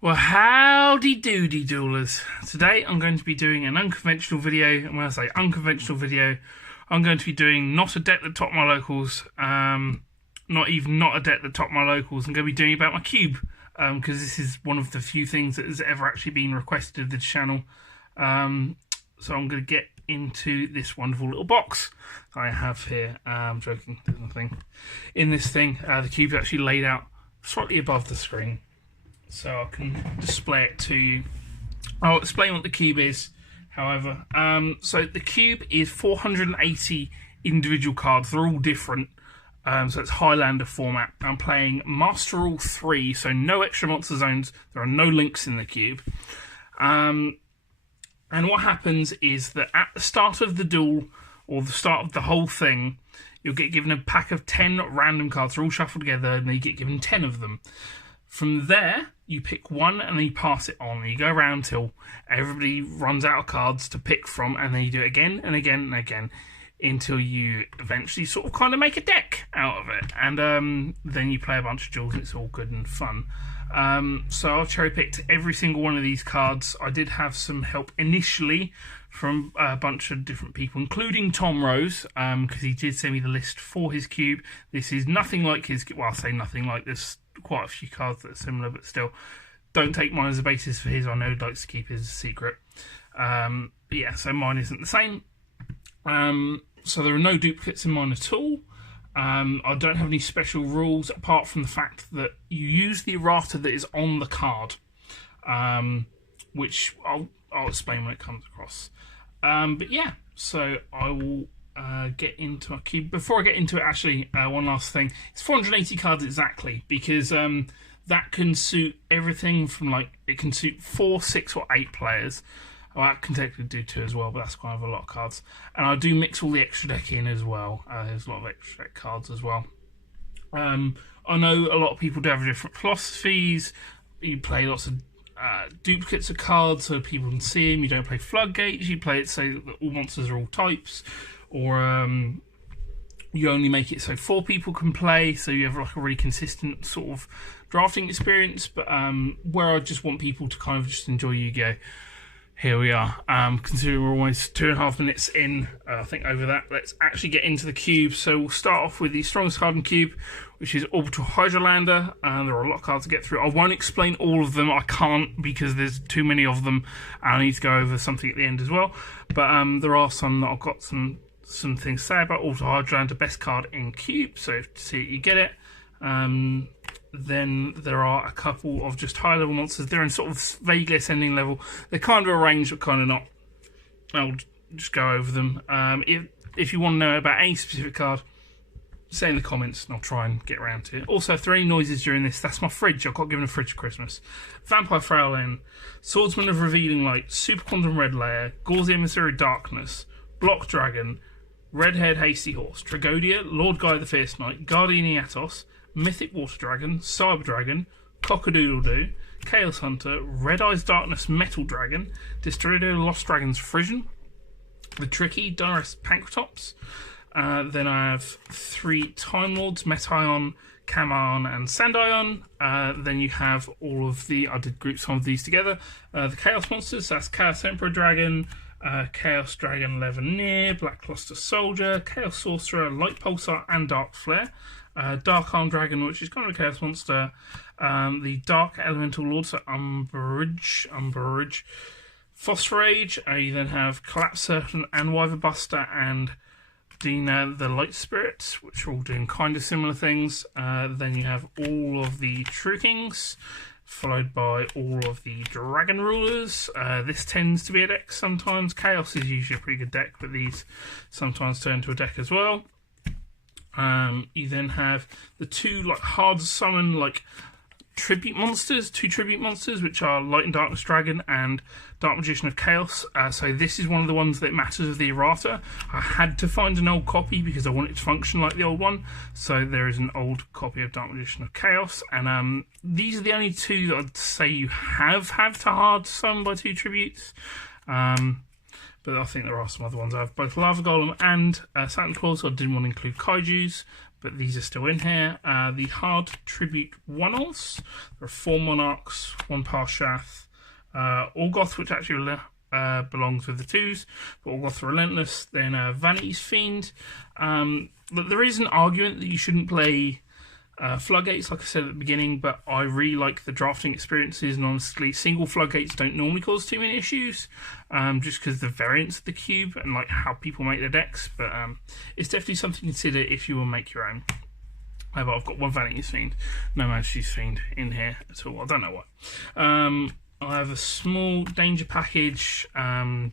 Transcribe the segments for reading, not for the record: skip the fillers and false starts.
Well, howdy doody duelers. Today I'm going to be doing an unconventional video, and when I say unconventional video, I'm going to be doing not a deck that topped my locals, not a deck that topped my locals. I'm going to be doing about my cube, because this is one of the few things that has ever actually been requested of this channel. So I'm going to get into this wonderful little box I have here. I'm joking, there's nothing in this thing. The cube is actually laid out slightly above the screen, so I can display it to you. I'll explain what the cube is, however. So the cube is 480 individual cards. They're all different. So it's Highlander format. I'm playing Master Rule 3, so no extra monster zones. There are no links in the cube. And what happens is that at the start of the duel, or the start of the whole thing, you'll get given a pack of 10 random cards. They're all shuffled together, and you get given 10 of them. From there, you pick one and then you pass it on. And you go around till everybody runs out of cards to pick from, and then you do it again and again and again until you eventually sort of kind of make a deck out of it. And then you play a bunch of duels, and it's all good and fun. So I've cherry-picked every single one of these cards. I did have some help initially from a bunch of different people, including Tom Rose, because he did send me the list for his cube. This is nothing like his... Well, I'll say nothing like this. Quite a few cards that are similar, but still, don't take mine as a basis for his. I know he likes to keep his a secret. But yeah, so mine isn't the same. So there are no duplicates in mine at all. I don't have any special rules apart from the fact that you use the errata that is on the card, which I'll explain when it comes across. But yeah, so I will get into my cube. Before I get into it, actually, one last thing. It's 480 cards exactly, because that can suit everything from, like, it can suit 4, 6 or 8 players. Well, that can technically do 2 as well, but that's kind of a lot of cards. And I do mix all the extra deck in as well. There's a lot of extra deck cards as well. I know a lot of people do have different philosophies. You play lots of duplicates of cards so people can see them. You don't play floodgates. You play it so that all monsters are all types. Or you only make it so 4 people can play, so you have like a really consistent sort of drafting experience. But where I just want people to kind of just enjoy Yu-Gi-Oh! Here we are. Considering we're almost 2.5 minutes in, I think over that, let's actually get into the cube. So we'll start off with the strongest card in the cube, which is Orbital Hydralander. There are a lot of cards to get through. I won't explain all of them. I can't, because there's too many of them. I need to go over something at the end as well. But there are some that I've got some things to say about. Orbital Hydralander, best card in cube, so to see you get it. Then there are a couple of just high level monsters. They're in sort of vaguely ascending level. They're kind of arranged but kind of not. I'll just go over them. If you want to know about any specific card, say in the comments and I'll try and get around to it. Also, if there are any noises during this, that's my fridge. I got given a fridge for Christmas. Vampire Fraulein, Swordsman of Revealing Light, Super Quantum Red Layer, Gauzy Emissary Darkness, Block Dragon, Redhead Hasty Horse, Tragodia, Lord Guy the Fierce Knight, Guardian Eatos, Mythic Water Dragon, Cyber Dragon, Cockadoodle-Doo, Chaos Hunter, Red Eyes Darkness Metal Dragon, Destroyer Lost Dragon's Frisian, the Tricky Direst Pankratops. Then I have 3 Time Lords, Metion, Kamon, and Sandion. Then you have all of the, I did group some of these together, the Chaos Monsters, that's Chaos Emperor Dragon, Chaos Dragon Leveneer, Black Cluster Soldier, Chaos Sorcerer, Light Pulsar, and Dark Flare. Dark Arm Dragon, which is kind of a chaos monster. The Dark Elemental Lord, so Umbrage. Phosphorage. You then have Collapse Serpent and Wyver Buster and Dina the Light Spirit, which are all doing kind of similar things. Then you have all of the True Kings, followed by all of the Dragon Rulers. This tends to be a deck sometimes. Chaos is usually a pretty good deck, but these sometimes turn to a deck as well. You then have the 2 like hard summon like tribute monsters, 2 tribute monsters, which are Light and Darkness Dragon and Dark Magician of Chaos. So this is one of the ones that matters of the errata. I had to find an old copy because I want it to function like the old one. So there is an old copy of Dark Magician of Chaos, and these are the only 2 that I'd say you have to hard summon by 2 tributes. But I think there are some other ones. I have both Lava Golem and Santa Claus. I didn't want to include Kaijus, but these are still in here. The hard tribute one-offs. There are 4 Monarchs, 1 Parshath, Orgoth, which actually belongs with the 2s, but Orgoth Relentless. Then Vanity's Fiend. But there is an argument that you shouldn't play Floodgates, like I said at the beginning, but I really like the drafting experiences, and honestly, single Floodgates don't normally cause too many issues, just because the variance of the cube and like how people make their decks, but it's definitely something to consider if you will make your own. But I've got 1 Vanity's Fiend, no Majesty's Fiend in here at all, I don't know why. I have a small danger package,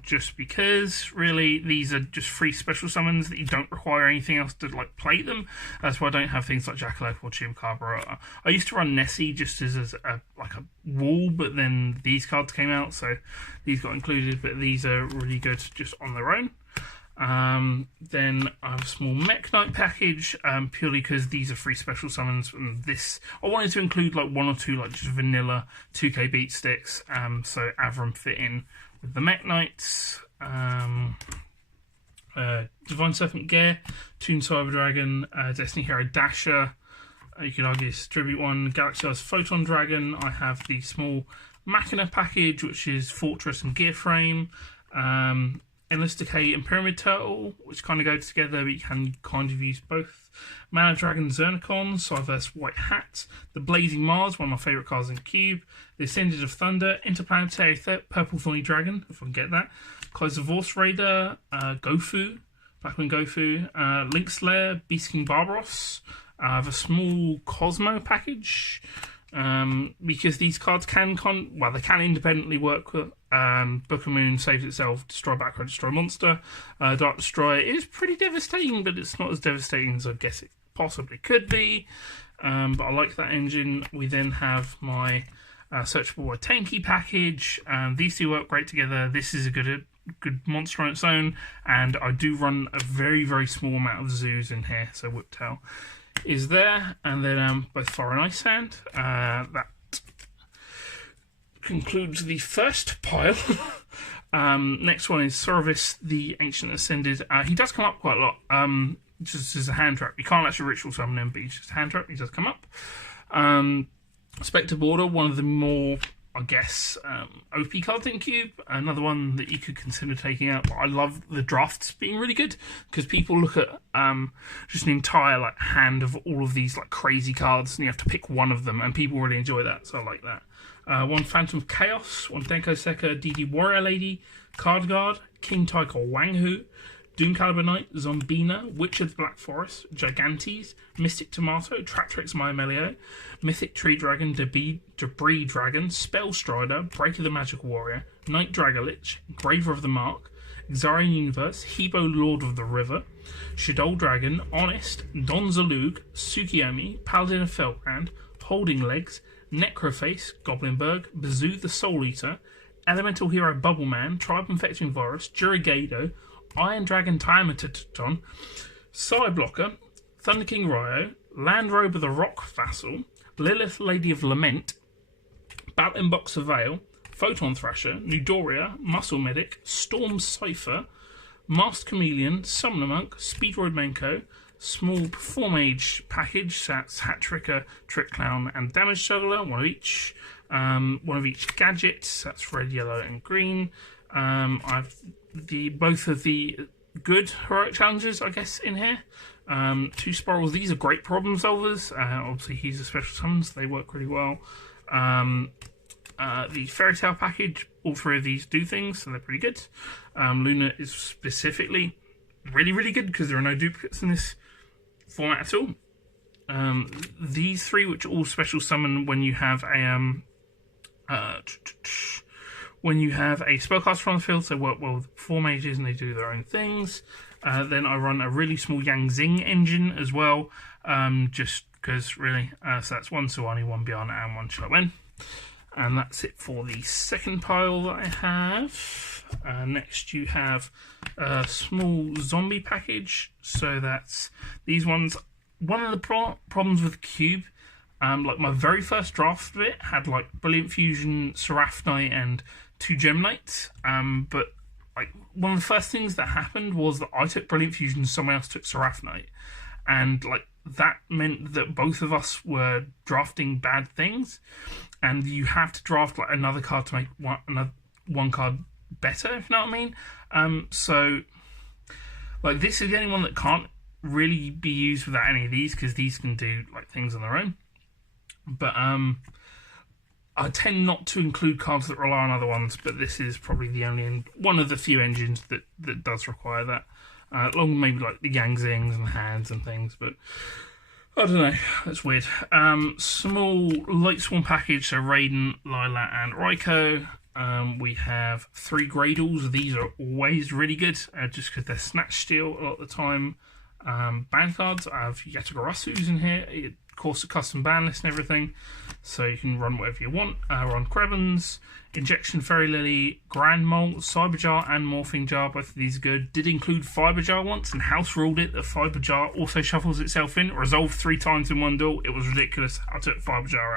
just because really these are just free special summons that you don't require anything else to like play them. That's why I don't have things like Jackalope or Chupacabra. I used to run Nessie just as a wall, but then these cards came out, so these got included. But these are really good just on their own. Then I have a small Mech Knight package, purely because these are free special summons, and this I wanted to include like 1 or 2 like just vanilla 2k beat sticks, so Avram fit in with the Mech Knights. Divine Serpent Gear, Toon Cyber Dragon, Destiny Hero Dasher, you could argue it's a tribute one, Galaxy Eyes Photon Dragon. I have the small Machina package, which is Fortress and Gear Frame, Endless Decay and Pyramid Turtle, which kind of go together, but you can kind of use both. Mana Dragon Zernicon, Cyverse White Hat, the Blazing Mars, one of my favourite cards in Cube, the Ascended of Thunder, Interplanetary Purple Thorny Dragon, if I can get that, Kaiser Vorse Raider, Gofu, Blackwing Gofu, Link Slayer, Beast King Barbaros. I have a small Cosmo package, because these cards can they can independently work with Book of Moon, saves itself, destroy background, destroy monster. Dark Destroyer is pretty devastating, but it's not as devastating as I guess it possibly could be. But I like that engine. We then have my Searchable by Tanky package. These two work great together. This is a good monster on its own, and I do run a very, very small amount of zoos in here, so Whiptail is there. And then both Fire and Ice Hand. That concludes the first pile. Next one is Sorvis, the Ancient Ascended. He does come up quite a lot, just as a hand trap. You can't actually ritual summon him, but he's just a hand trap. He does come up. Spectre Border, one of the more, I guess, OP cards in Cube. Another one that you could consider taking out. But I love the drafts being really good, because people look at just an entire like hand of all of these like crazy cards, and you have to pick one of them, and people really enjoy that. So I like that. 1 Phantom of Chaos, 1 Denko Sekka, DD Warrior Lady, Card Guard, King Tiger Wanghu, Doom Caliber Knight, Zombina, Witch of the Black Forest, Gigantes, Mystic Tomato, Tractrix Myomelio, Mythic Tree Dragon, Debris Dragon, Spell Strider, Breaker the Magic Warrior, Night Dragolich, Graver of the Mark, Xarian Universe, Hebo Lord of the River, Shadol Dragon, Honest, Don Zalug, Tsukiyomi, Paladin of Felbrand, Holding Legs, Necroface, Goblinberg, Bazoo the Soul Eater, Elemental Hero Bubbleman, Tribe Infecting Virus, Jurigado, Iron Dragon Tiamatoton, Psyblocker, Thunder King Ryo, Land Rober the Rock Vassal, Lilith Lady of Lament, Battling Boxer Veil, Photon Thrasher, Nudoria, Muscle Medic, Storm Cypher, Masked Chameleon, Summoner Monk, Speedroid Menko, small Performage package, that's Hat Tricker, Trick Clown, and Damage Juggler, one of each. One of each gadget, that's red, yellow, and green. I've both of the good heroic challenges, I guess, in here. 2 Spirals, these are great problem solvers. Obviously, he's a special summon, so they work really well. The Fairy Tale package, all 3 of these do things, so they're pretty good. Luna is specifically really, really good because there are no duplicates in this format at all. These 3, which all special summon when you have a spellcaster on the field, so work well with 4 mages and they do their own things. Then I run a really small Yang Zing engine as well, just because really. So that's 1 Suwani, 1 Biana, and 1 Shalwen. And that's it for the second pile that I have. Next you have a small zombie package. So that's these ones. One of the problems with Cube, like my very first draft of it had like Brilliant Fusion, Seraph Knight, and 2 Gem Knights. But like one of the first things that happened was that I took Brilliant Fusion and someone else took Seraph Knight. And like that meant that both of us were drafting bad things, and you have to draft like another card to make one card better, if you know what I mean. So like this is the only one that can't really be used without any of these, because these can do like things on their own. But I tend not to include cards that rely on other ones, but this is probably the only one of the few engines that does require that. Along with maybe like the Yang Zings and Hands and things, but I don't know, that's weird. Small Light Swarm package, so Raiden, Lila, and Raikou. We have 3 Gradles. These are always really good, just because they're Snatch Steal a lot of the time. Band cards, I have Yatagarasus in here, of course a custom ban list and everything, so you can run whatever you want. Run Krebens, Injection Fairy Lily, Grand Molt, Cyber Jar, and Morphing Jar. Both of these are good. Did include Fiber Jar once, and House ruled it that Fiber Jar also shuffles itself in. Resolved 3 times in one duel. It was ridiculous. I took Fiber Jar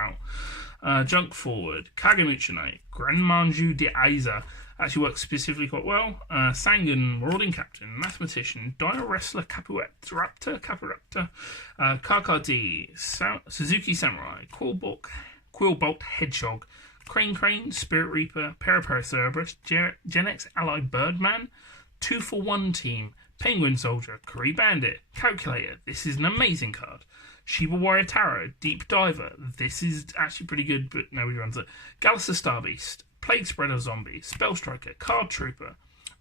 out. Junk Forward, Kagemichine, Grand Manju de Aiza. Actually works specifically quite well. Sangan, Marauding Captain, Mathematician, Dino Wrestler, Caparaptor, Kakadi, Suzuki Samurai, Quillbolt Hedgehog, Crane, Spirit Reaper, Paracerberus, Gen X Ally Birdman, 2-for-1 Team, Penguin Soldier, Curry Bandit, Calculator. This is an amazing card. Shiba Warrior Tarot, Deep Diver. This is actually pretty good, but nobody runs it. Galaxy Starbeast, Plague Spreader Zombie, Spell Striker, Card Trooper,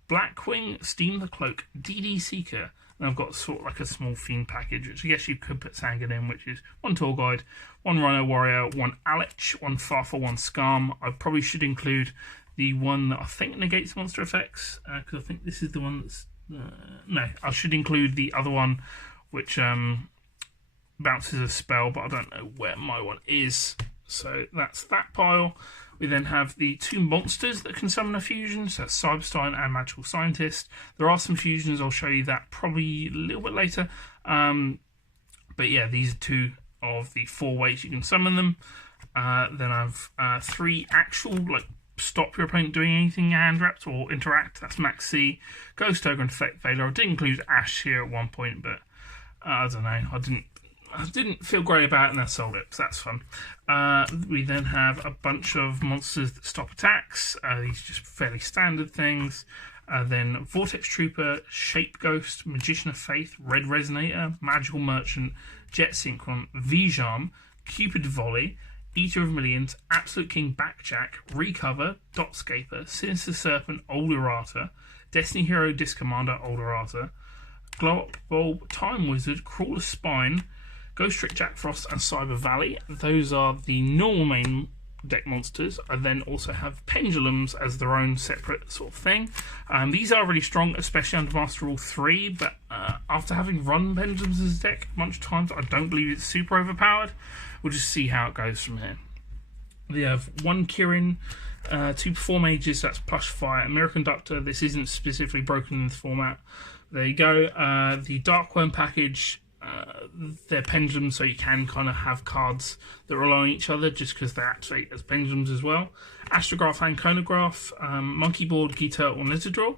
Blackwing, Steam the Cloak, DD Seeker. And I've got sort of like a small theme package, which I guess you could put Sangan in, which is 1 Tour Guide, 1 Rhino Warrior, 1 Alich, 1 Farfa, 1 Scarm. I probably should include the one that I think negates monster effects, because I think this is the one that's... no, I should include the other one, which bounces a spell, but I don't know where my one is. So that's that pile. We then have the 2 monsters that can summon a fusion, so that's Cyberstein and Magical Scientist. There are some fusions, I'll show you that probably a little bit later. But yeah, these are 2 of the 4 ways you can summon them. Then I've 3 actual, like, stop your opponent doing anything hand wrapped or interact. That's Max C, Ghost Ogre, and Effect Veiler. I did include Ash here at one point, but I don't know, I didn't feel great about it, and I sold it, so that's fun. We then have a bunch of monsters that stop attacks. These are just fairly standard things. Then Vortex Trooper, Shape Ghost, Magician of Faith, Red Resonator, Magical Merchant, Jet Synchron, Vijam, Cupid Volley, Eater of Millions, Absolute King Backjack, Recover, Dotscaper, Sinister Serpent, Old Errata, Destiny Hero Disc Commander, Old Errata, Glow Up Bulb, Time Wizard, Crawler Spine, Ghost Trick Jack Frost, and Cyber Valley. Those are the normal main deck monsters. I then also have Pendulums as their own separate sort of thing. These are really strong, especially under Master Rule 3, but after having run Pendulums as a deck a bunch of times, I don't believe it's super overpowered. We'll just see how it goes from here. We have 1 Kirin, 2 Perform Mages, that's Plush Fire, Mirror Conductor. This isn't specifically broken in the format. There you go. The Darkworm package, they're pendulums, so you can kind of have cards that rely on each other just because they activate as pendulums as well. Astrograph and Chronograph, Monkey Board, Guitar, and Lizardraw.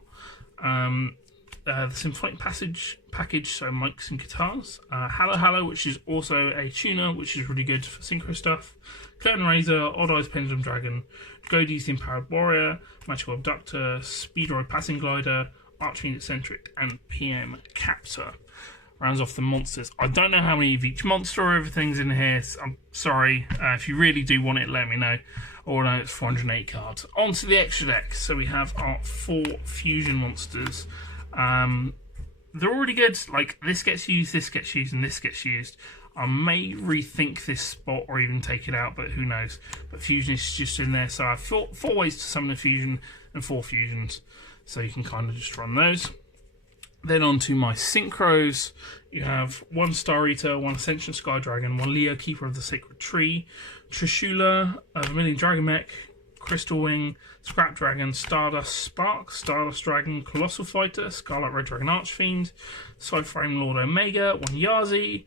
The Symphonic Passage package, so mics and guitars. Hallow, which is also a tuner, which is really good for synchro stuff. Curtain Razor, Odd Eyes Pendulum Dragon, Godie's the Empowered Warrior, Magical Abductor, Speedroid Passing Glider, Archfiend Eccentric, and PM Captor. Rounds off the monsters. I don't know how many of each monster or everything's in here, so I'm sorry. If you really do want it, let me know. Or no, it's 408 cards. On to the extra deck. So we have our 4 fusion monsters. They're already good. Like, this gets used, and this gets used. I may rethink this spot or even take it out, but who knows. But fusion is just in there. So I've 4 ways to summon a fusion and 4 fusions. So you can kind of just run those. Then on to my synchros. You have 1 Star Eater, 1 Ascension Sky Dragon, 1 Leo Keeper of the Sacred Tree, Trishula, Vermilion Dragon Mech, Crystal Wing, Scrap Dragon, Stardust Spark, Stardust Dragon, Colossal Fighter, Scarlet Red Dragon Archfiend, Sideframe Lord Omega, 1 Yazi,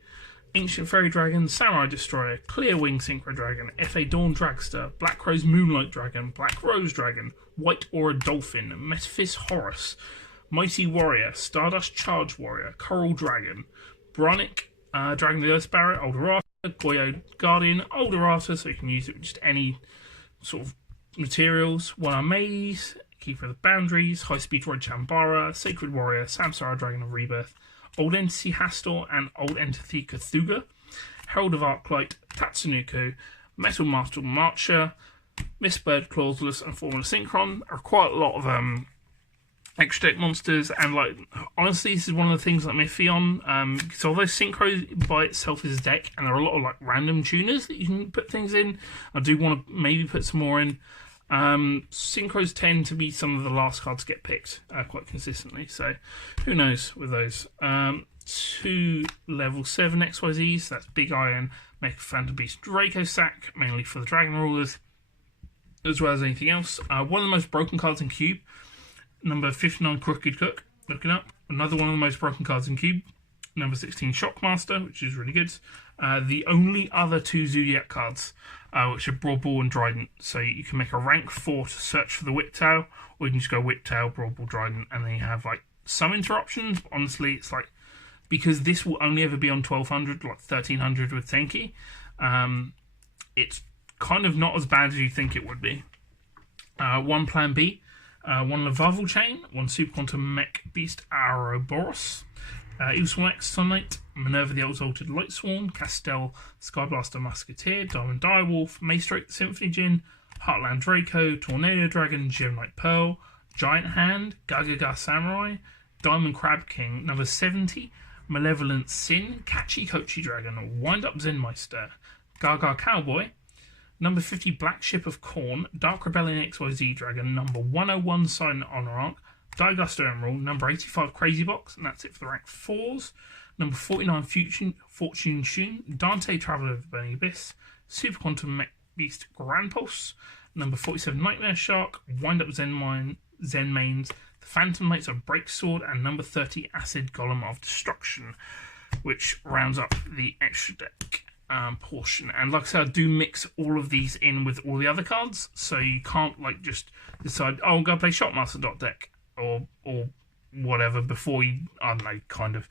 Ancient Fairy Dragon, Samurai Destroyer, Clear Wing Synchro Dragon, FA Dawn Dragster, Black Rose Moonlight Dragon, Black Rose Dragon, White Aura Dolphin, Metaphys Horus, Mighty Warrior, Stardust Charge Warrior, Coral Dragon, Bronic Dragon of the Earth Barrier, Olderata, Goyo Guardian, Olderata, so you can use it with just any sort of materials. One-Arm Maze, Keeper of the Boundaries, High Speed Roid Chambara, Sacred Warrior, Samsara Dragon of Rebirth, Old Entity Hastor, and Old Entity Cthulhu, Herald of Arclight, Tatsunoko, Metal Master Marcher, Mistbird, Clauseless, and Formula Synchron are quite a lot of extra deck monsters, and like honestly, this is one of the things that I'm iffy on. So although Synchro by itself is a deck, and there are a lot of like random tuners that you can put things in, I do want to maybe put some more in. Synchros tend to be some of the last cards to get picked quite consistently, so who knows with those. 2 level 7 XYZs, that's Big Iron, Mecha Phantom Beast, Draco Sack, mainly for the Dragon Rulers, as well as anything else. One of the most broken cards in Cube, number 59 Crooked Cook, looking up. Another one of the most broken cards in Cube, number 16 Shockmaster, which is really good. The only other 2 Zodiac cards, which are Broad Ball and Trident. So you can make a rank 4 to search for the Whiptail, or you can just go Whiptail, Broad Ball, Trident, and then you have like some interruptions. But honestly, it's like, because this will only ever be on 1200, like 1300 with Tenki, it's kind of not as bad as you think it would be. 1 Plan B, 1 Lavarval Chain, 1 Super Quantum Mech Beast Ouroboros, Evilswarm X Sunlight, Minerva the Exalted Lightsworn, Castel Skyblaster Musketeer, Diamond Direwolf, Maestroke the Symphony Djinn, Heartland Draco, Tornado Dragon, Gemlight Pearl, Giant Hand, Gagaga Samurai, Diamond Crab King, number 70, Malevolent Sin, Catchy Kochi Dragon, Wind Up Zenmeister, Gaga Cowboy, number 50 Black Ship of Corn, Dark Rebellion XYZ Dragon, number 101 Silent Honor Arc, Diegusto Emerald, number 85 Crazy Box, and that's it for the rank 4s. Number 49 Fortune Shun, Dante Traveler of the Burning Abyss, Super Quantum Mech Beast Grand Pulse, number 47 Nightmare Shark, Wind Up Zen Mains, the Phantom Knights of Breaksword, and number 30 Acid Golem of Destruction, which rounds up the extra deck portion. And like I said, I do mix all of these in with all the other cards, so you can't like just decide, oh, I'm going to play Shockmaster dot deck or whatever before you, I don't know, kind of.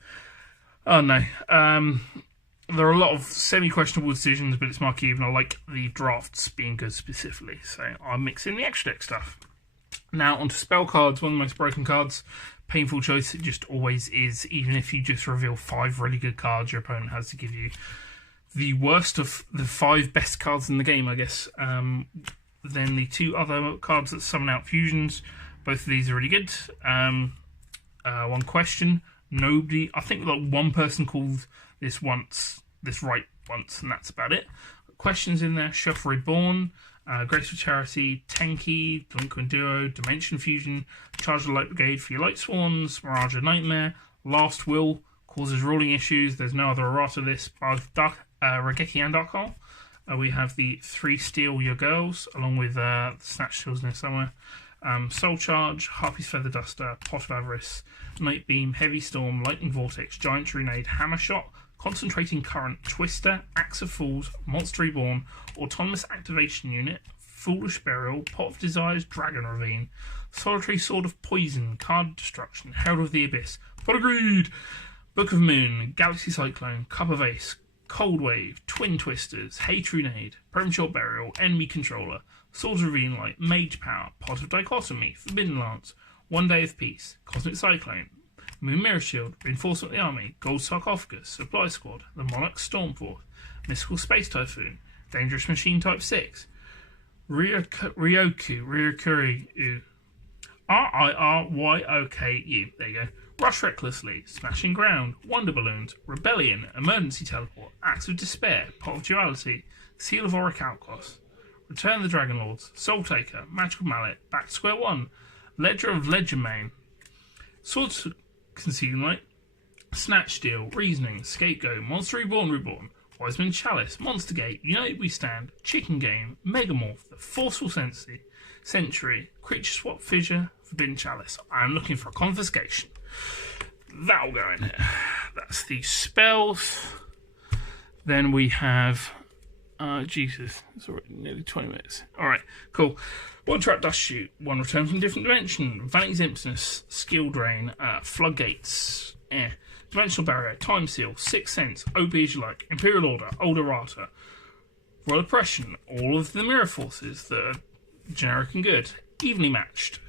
Oh no. There are a lot of semi-questionable decisions, but it's my cube, and I like the drafts being good specifically, so I mix in the extra deck stuff. Now, onto spell cards, one of the most broken cards. Painful choice, it just always is. Even if you just reveal 5 really good cards, your opponent has to give you the worst of the 5 best cards in the game, I guess. Then the 2 other cards that summon out fusions, both of these are really good. One question. Nobody, I think like one person called this right once, and that's about it. Questions in there: Chef Reborn, Graceful Charity, Tenki, Delinquent Duo, Dimension Fusion, Charge of the Light Brigade for your Light Swans, Mirage of Nightmare, Last Will, causes ruling issues. There's no other errata this, both Regeki and Darkhold. We have the 3 Steal Your Girls, along with Snatch Steals in there somewhere. Soul Charge, Harpy's Feather Duster, Pot of Avarice, Night Beam, Heavy Storm, Lightning Vortex, Giant Grenade, Hammer Shot, Concentrating Current, Twister, Axe of Fools, Monster Reborn, Autonomous Activation Unit, Foolish Burial, Pot of Desires, Dragon Ravine, Solitary Sword of Poison, Card Destruction, Herald of the Abyss, Pot of Greed, Book of Moon, Galaxy Cyclone, Cup of Ace, Cold Wave, Twin Twisters, Hatrunade, Premature Burial, Enemy Controller, Swords of Ravine Light, Mage Power, Pot of Dichotomy, Forbidden Lance, One Day of Peace, Cosmic Cyclone, Moon Mirror Shield, Reinforcement of the Army, Gold Sarcophagus, Supply Squad, the Monarch Stormforth, Mystical Space Typhoon, Dangerous Machine Type 6, Ryoku, RIRYOKU, there you go, Rush Recklessly, Smashing Ground, Wonder Balloons, Rebellion, Emergency Teleport, Axe of Despair, Pot of Duality, Seal of Orichalcos, Return of the Dragon Lords, Soul Taker, Magical Mallet, Back to Square One, Ledger of Legerdmain, Swords Concealing Light, Snatch Steal, Reasoning, Scapegoat, Monster Reborn, Wiseman Chalice, Monster Gate, United We Stand, Chicken Game, Megamorph, The Forceful Century, Creature Swap Fissure, Forbidden Chalice. I am looking for a Confiscation. That'll go in here. That's the spells. Then we have... Jesus, it's already nearly 20 minutes. Alright, cool. 1 Trap Dust Shoot, 1 Return from Different Dimension, Vanity's Emptiness, Skill Drain, Floodgates, Dimensional Barrier, Time Seal, Sixth Sense, OP as you like, Imperial Order, Old Errata, Royal Oppression, all of the Mirror Forces that are generic and good, Evenly Matched,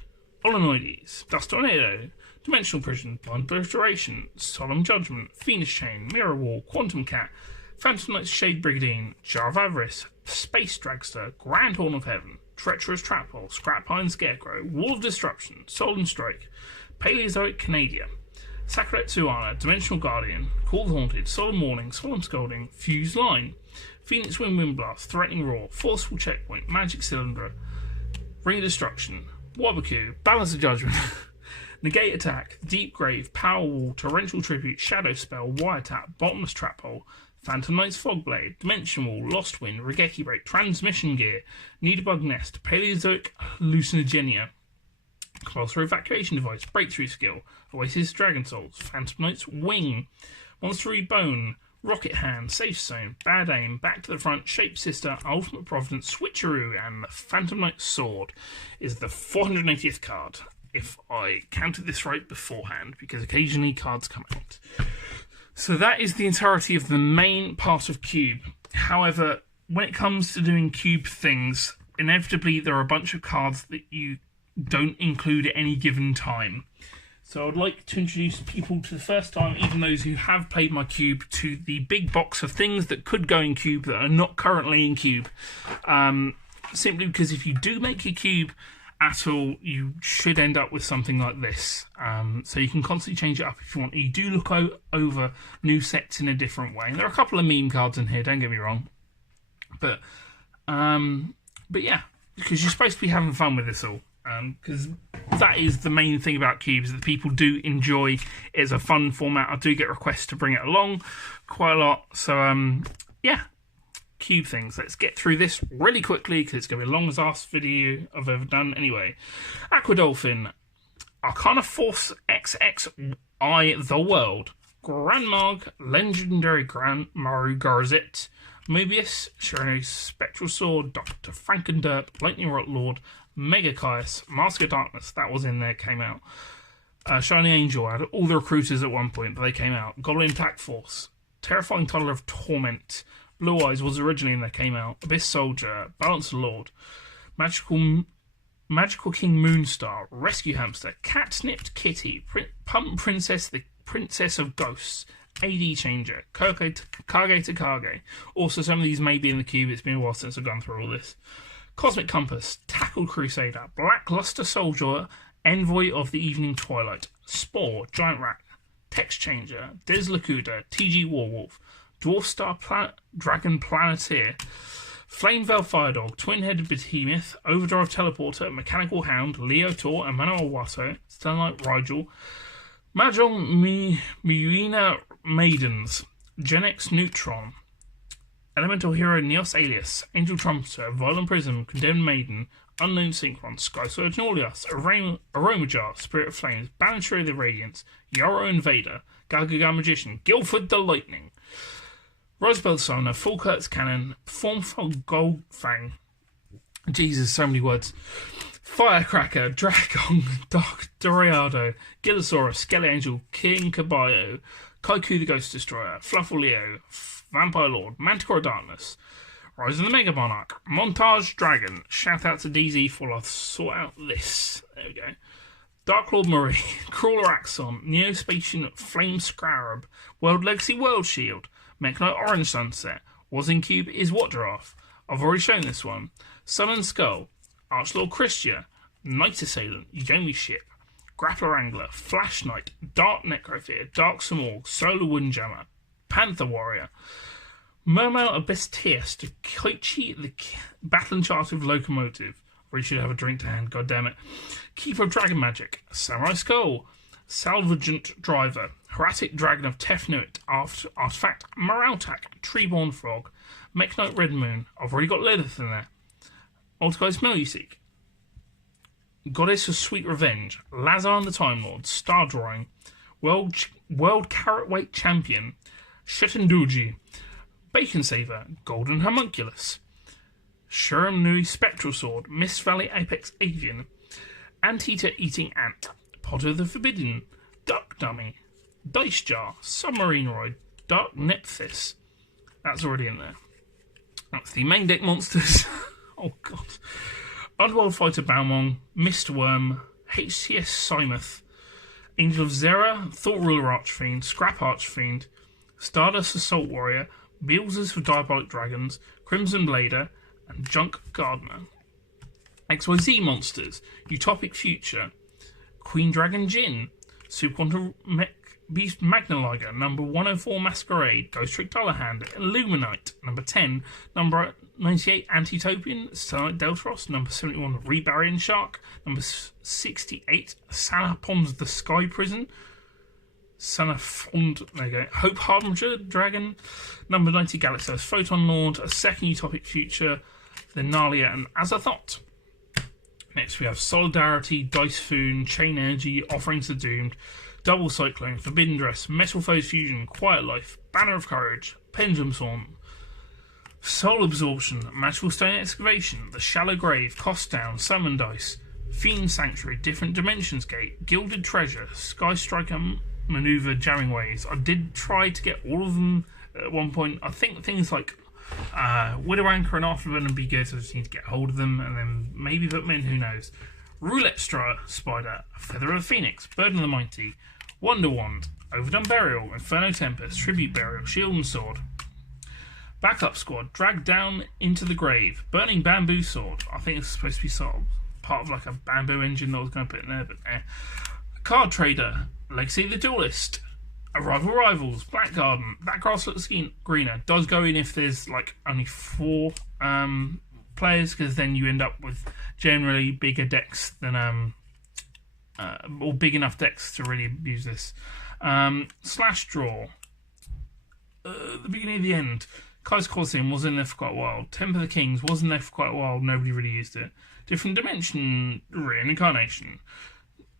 Olanoides, Dust Tornado, Dimensional Prison, Blind Obliteration, Solemn Judgment, Phoenix Chain, Mirror Wall, Quantum Cat, Phantom Knight's Shade Brigandine, Jar of Avarice, Space Dragster, Grand Horn of Heaven, Treacherous Traphole, Scrap Pine Scarecrow, Wall of Disruption, Solemn Strike, Paleozoic Canadia, Sacred Suana, Dimensional Guardian, Call the Haunted, Solemn Warning, Solemn Scolding, Fuse Line, Phoenix Wind Blast, Threatening Roar, Forceful Checkpoint, Magic Cylinder, Ring of Destruction, Wabaku, Balance of Judgment, Negate Attack, Deep Grave, Power Wall, Torrential Tribute, Shadow Spell, Wiretap, Bottomless Trap Hole, Phantom Knight's Fogblade, Dimension Wall, Lost Wind, Regeki Break, Transmission Gear, Needbug Nest, Paleozoic Hallucinogenia, Compulsory Evacuation Device, Breakthrough Skill, Oasis Dragon Souls, Phantom Knight's Wing, Monstery Bone, Rocket Hand, Safe Zone, Bad Aim, Back to the Front, Shape Sister, Ultimate Providence, Switcheroo, and the Phantom Knight's Sword is the 480th card, if I counted this right beforehand, because occasionally cards come out. So that is the entirety of the main part of Cube. However, when it comes to doing Cube things, inevitably there are a bunch of cards that you don't include at any given time. So I'd like to introduce people to the first time, even those who have played my Cube, to the big box of things that could go in Cube that are not currently in Cube. Simply because if you do make a Cube at all, you should end up with something like this. So you can constantly change it up if you want. You do look over new sets in a different way. And there are a couple of meme cards in here, don't get me wrong. But yeah, because you're supposed to be having fun with this all. Because that is the main thing about Cubes, that people do enjoy. It's a fun format. I do get requests to bring it along quite a lot. So, yeah, Cube things. Let's get through this really quickly, because it's going to be the longest ass video I've ever done. Anyway, Aquadolphin, Arcana Force XXI The World, Grand Marg, Legendary Grand Maru Garzet, Mobius, Sharon's Spectral Sword, Dr. Frankenderp, Lightning Rot Lord, Mega Caius, Mask of Darkness, that was in there, came out. Shining Angel, I had all the recruiters at one point, but they came out. Goblin Attack Force, Terrifying Toddler of Torment, Blue Eyes was originally in there, came out. Abyss Soldier, Balance Lord, Magical King Moonstar, Rescue Hamster, Cat-Snipped Kitty, Pump Princess, the Princess of Ghosts, AD Changer, Kage to Kage. Also, some of these may be in the Cube. It's been a while since I've gone through all this. Cosmic Compass, Tackle Crusader, Blackluster Soldier, Envoy of the Evening Twilight, Spore, Giant Rat, Text Changer, Deslakuda, TG Warwolf, Dwarf Star Dragon Planeteer, Flameveil Firedog, Twin-Headed Behemoth, Overdrive Teleporter, Mechanical Hound, Leo Tor, Emmanuel Watto, Starlight Rigel, Mahjong Muyina Maidens, Genex Neutron, Elemental Hero Neos Alias, Angel Trumpeter, Violent Prism, Condemned Maiden, Unknown Synchron, Sky Surge Norlius, Aromajar, Spirit of Flames, Banisher of the Radiance, Yarrow Invader, Gagaga Magician, Guildford the Lightning, Rosebell Summoner, Full Kurtz Cannon, Formful Goldfang, Jesus, so many words, Firecracker, Dragon, Doriado, Gillosaurus, Skelly Angel, King Caballo, Kaiku the Ghost Destroyer, Fluffle Leo, Vampire Lord, Manticore of Darkness, Rise of the Mega Monarch, Montage Dragon, shout out to DZ for I'll sort out this. There we go. Dark Lord Marie, Crawler Axon, Neospatian Flame Scarab, World Legacy World Shield, Mech Knight Orange Sunset, Was in Cube is What Giraffe. I've already shown this one. Summon Skull, Archlord Christia, Night Assailant, Yomi Ship, Grappler Angler, Flash Knight, Dark Necrofear, Dark Samorg, Solar Windjammer, Panther Warrior, Mermail Abyss Tierst, Koichi the Battle Enchanted Locomotive. Or you should have a drink to hand, goddammit. Keeper of Dragon Magic, Samurai Skull, Salvagent Driver, Hieratic Dragon of Tefnuit, Artifact Moraltak, Treeborn Frog, Mech Knight Red Moon. I've already got Lilith in there. Old Guy's Meluseek, Goddess of Sweet Revenge, Lazar and the Time Lord, Star Drawing, World Carrot Weight Champion, Shutenduji, Bacon Saver, Golden Homunculus, Shuram Nui Spectral Sword, Mist Valley Apex Avian, Anteater Eating Ant, Potter the Forbidden, Duck Dummy, Dice Jar, Submarine Ride, Dark Nephthys. That's already in there. That's the main deck monsters. Oh god. Underworld Fighter Balmong, Mistworm, HCS Symeth, Angel of Zera, Thought Ruler Archfiend, Scrap Archfiend, Stardust Assault Warrior, Beelzes for Diabolic Dragons, Crimson Blader, and Junk Gardener. XYZ monsters, Utopic Future, Queen Dragon Jin, Super Quantum Mech Beast Magnaliger, number 104 Masquerade, Ghost Trick Dullahan, Illuminite, number 10, number 98 Antitopian, Starlight Deltros, number 71 Rebarian Shark, number 68 Sanapons the Sky Prison, Sanafond, there you go, Hope Harbinger Dragon, number 90 Galaxos Photon Lord, a second Utopic Future, then Nalia and Azathoth. Next we have Solidarity, Dice Foon, Chain Energy, Offerings to Doomed, Double Cyclone, Forbidden Dress, Metal Foes Fusion, Quiet Life, Banner of Courage, Pendulum Swarm, Soul Absorption, Magical Stone Excavation, The Shallow Grave, Cost Down, Summon Dice, Fiend Sanctuary, Different Dimensions Gate, Gilded Treasure, Sky Striker Maneuver, Jamming Ways. I did try to get all of them at one point. I think things like Widow Anchor and Afterburn would be good, so I just need to get hold of them and then maybe put them in, who knows. Roulette Spider, Feather of the Phoenix, Burden of the Mighty, Wonder Wand, Overdone Burial, Inferno Tempest, Tribute Burial, Shield and Sword. Backup Squad, Drag Down into the Grave, Burning Bamboo Sword. I think it's supposed to be sort of part of like a bamboo engine that I was going to put in there, but Card Trader, Legacy of the Duelist, Arrival Rivals, Black Garden. That grass looks greener. Does go in if there's like only 4 players, because then you end up with generally bigger decks than or big enough decks to really abuse this. Slash Draw, the beginning of the end. Kai's Coliseum was in there for quite a while. Temple of the Kings was in there for quite a while. Nobody really used it. Different Dimension, Reincarnation,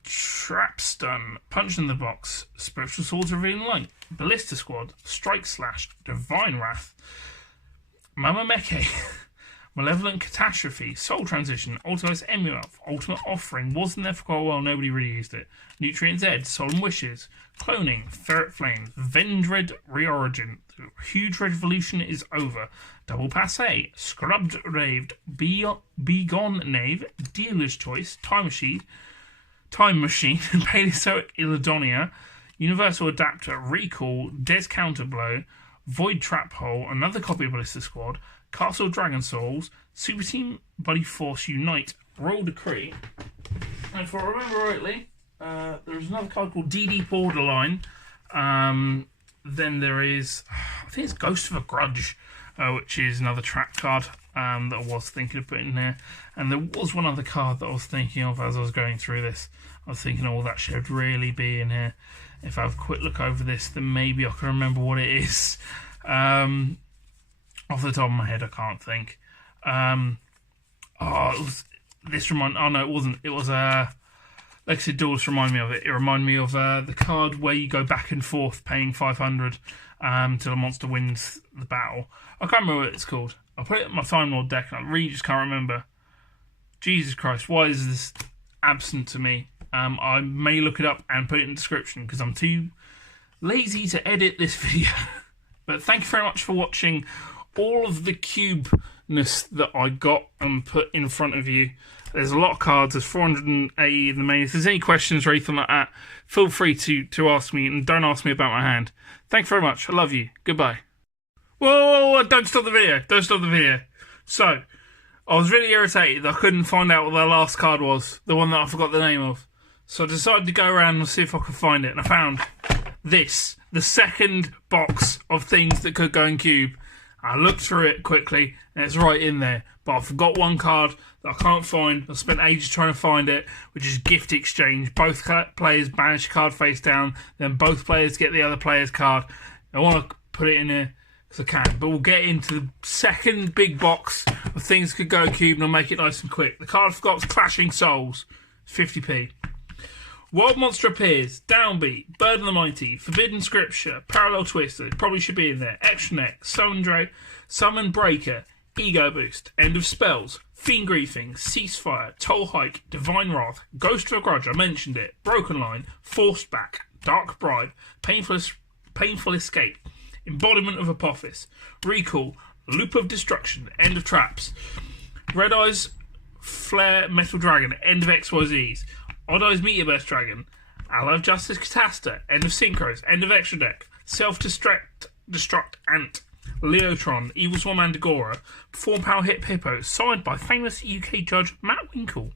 Trap Stun, Punch in the Box, Spiritual Swords Revealing Light, Ballista Squad, Strike Slash, Divine Wrath, Mama Meke, Malevolent Catastrophe, Soul Transition, Ultimate Emuel, Ultimate Offering, wasn't there for quite a while, nobody really used it. Nutrient Z, Solemn Wishes, Cloning, Ferret Flames, Vendred Reorigin, Huge Revolution is over, Double Passe, Scrubbed Raved, Begone Knave, Dealer's Choice, Time Machine, Paleozoic Illidonia, Universal Adapter, Recall, Des Counterblow, Void Trap Hole, another copy of Ballista Squad, Castle Dragon Souls, Super Team Buddy Force Unite, Royal Decree, and if I remember rightly, there's another card called DD Borderline. Then there is, I think it's Ghost of a Grudge, which is another trap card that I was thinking of putting in there. And there was one other card that I was thinking of as I was going through this. I was thinking, oh, that should really be in here. If I have a quick look over this, then maybe I can remember what it is. Off the top of my head, I can't think. It was this remind. Oh no, it wasn't. It was Legacy Duels remind me of it. It reminded me of the card where you go back and forth paying 500 till a monster wins the battle. I can't remember what it's called. I put it in my Time Lord deck and I really just can't remember. Jesus Christ, why is this absent to me? I may look it up and put it in the description because I'm too lazy to edit this video. But thank you very much for watching all of the cubeness that I got and put in front of you. There's a lot of cards. There's 480 in the main. If there's any questions or anything like that, feel free to ask me, and don't ask me about my hand. Thank you very much. I love you. Goodbye. Whoa, don't stop the video. Don't stop the video. So, I was really irritated that I couldn't find out what the last card was. The one that I forgot the name of. So I decided to go around and see if I could find it. And I found this. The second box of things that could go in cube. I looked through it quickly and it's right in there. But I forgot one card that I can't find. I spent ages trying to find it, which is Gift Exchange. Both players banish a card face down, then both players get the other player's card. I want to put it in there because I can, but we'll get into the second big box of things that could go cube and I'll make it nice and quick. The card I forgot was Clashing Souls, 50p. Wild Monster Appears, Downbeat, Bird of the Mighty, Forbidden Scripture, Parallel Twister, probably should be in there, Extra Neck, Summon Breaker, Ego Boost, End of Spells, Fiend Griefing, Ceasefire, Toll Hike, Divine Wrath, Ghost of a Grudge, I mentioned it, Broken Line, Forced Back, Dark Bribe, Painful Escape, Embodiment of Apophis, Recall, Loop of Destruction, End of Traps, Red Eyes, Flare Metal Dragon, End of XYZs, Odd Eyes Meteor Burst Dragon, Ally of Justice Cataster, End of Synchros, End of Extra Deck, Destruct Ant, Leotron, Evil Swarm Andagora, 4-power Hit Hippo, signed by famous UK judge Matt Winkle.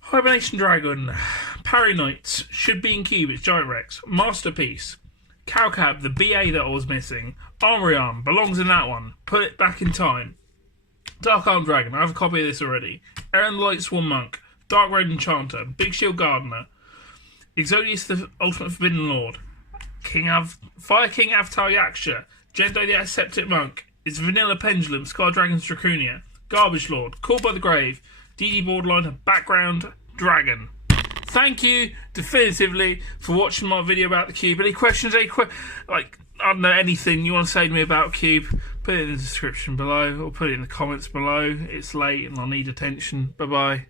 Hibernation Dragon, Parry Knights, Should Be in Cube, it's Giant Rex, Masterpiece, Cowcab, the BA that I was missing, Armory Arm, belongs in that one, Put It Back in Time, Dark Arm Dragon, I have a copy of this already, Aaron the Light Swarm Monk, Dark Road Enchanter, Big Shield Gardener, Exodius the Ultimate Forbidden Lord, Fire King Avatar Yaksha, Jendo the Aseptic Monk, It's Vanilla Pendulum, Sky Dragon's Draconia, Garbage Lord, Called by the Grave, DD Borderline, Background Dragon. Thank you definitively for watching my video about the Cube. Any questions, I don't know, anything you want to say to me about Cube, put it in the description below or put it in the comments below. It's late and I need attention. Bye bye.